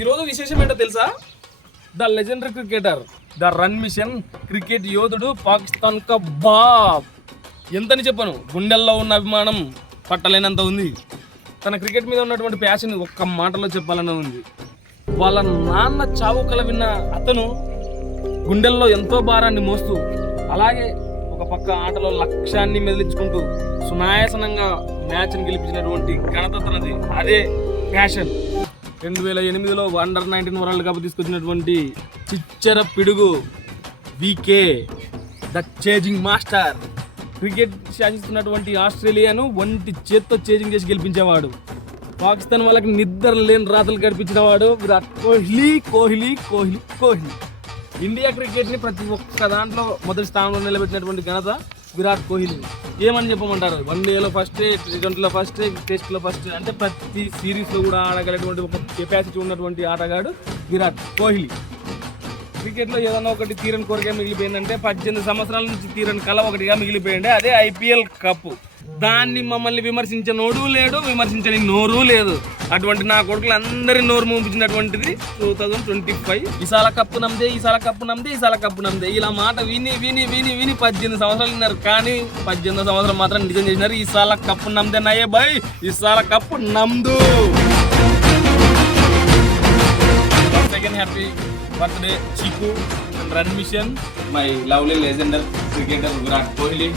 ఈరోజు విశేషం ఏంటో తెలుసా? The legendary cricketer, the run machine cricket యోధుడు పాకిస్తాన్ కా బాబ్. ఎంతని చెప్పను, గుండెల్లో ఉన్న అభిమానం పట్టలేనంత ఉంది. తన క్రికెట్ మీద ఉన్నటువంటి ప్యాషన్ ఒక్క మాటలో చెప్పాలని ఉంది. వాళ్ళ నాన్న చావు కల విన్న అతను గుండెల్లో ఎంతో భారాన్ని మోస్తూ, అలాగే ఒక పక్క ఆటలో లక్ష్యాన్ని మెదిలించుకుంటూ సునాయాసనంగా మ్యాచ్ని గెలిపించినటువంటి ఘనత తనది. అదే ప్యాషన్. 2008లో అండర్-19 వరల్డ్ కప్ తీసుకొచ్చినటువంటి చిచ్చర పిడుగు VK, the chasing master. Cricket శాసిస్తున్నటువంటి ఆస్ట్రేలియాను ఒంటి చేత్తో చేజింగ్ చేసి గెలిపించేవాడు. పాకిస్తాన్ వాళ్ళకి నిద్ర లేని రాతలు గడిపించిన వాడు విరాట్ కోహ్లీ. కోహ్లీ కోహ్లీ కోహ్లీ ఇండియా క్రికెట్ని ప్రతి ఒక్క దాంట్లో మొదటి స్థానంలో నిలబెట్టినటువంటి ఘనత విరాట్ కోహ్లీ. ఏమని చెప్పమంటారు? వన్డేలో ఫస్ట్, T20లో ఫస్ట్, టెస్ట్లో ఫస్ట్, అంటే ప్రతి సిరీస్లో కూడా ఆడగలటువంటి ఒక కెపాసిటీ ఉన్నటువంటి ఆటగాడు విరాట్ కోహ్లీ. క్రికెట్లో ఏదన్నా ఒకటి తీరని కోరిక మిగిలిపోయిందంటే 18 సంవత్సరాల నుంచి తీరని కళ ఒకటిగా మిగిలిపోయింది. అదే IPL కప్పు. దాన్ని మమ్మల్ని విమర్శించనోడు లేడు, విమర్శించని నోరు లేదు. అటువంటి నా కొడుకులు అందరి నోరు మూపించినటువంటిది 2025. Esala cup నమ్మదే, Esala cup నమ్మదే, Esala cup నమ్మదే. ఇలా మాట విని విని విని విని 18 సంవత్సరాలు ఉన్నారు. కానీ 18వ సంవత్సరం మాత్రం నిజం చేసినారు. ఈసాల కప్పు నమ్మదే నయ్యే బాయ్, ఈసాల కప్పు నమ్దు. Second happy birthday Cheeku, run machine, my lovely legendary cricketer Virat Kohli.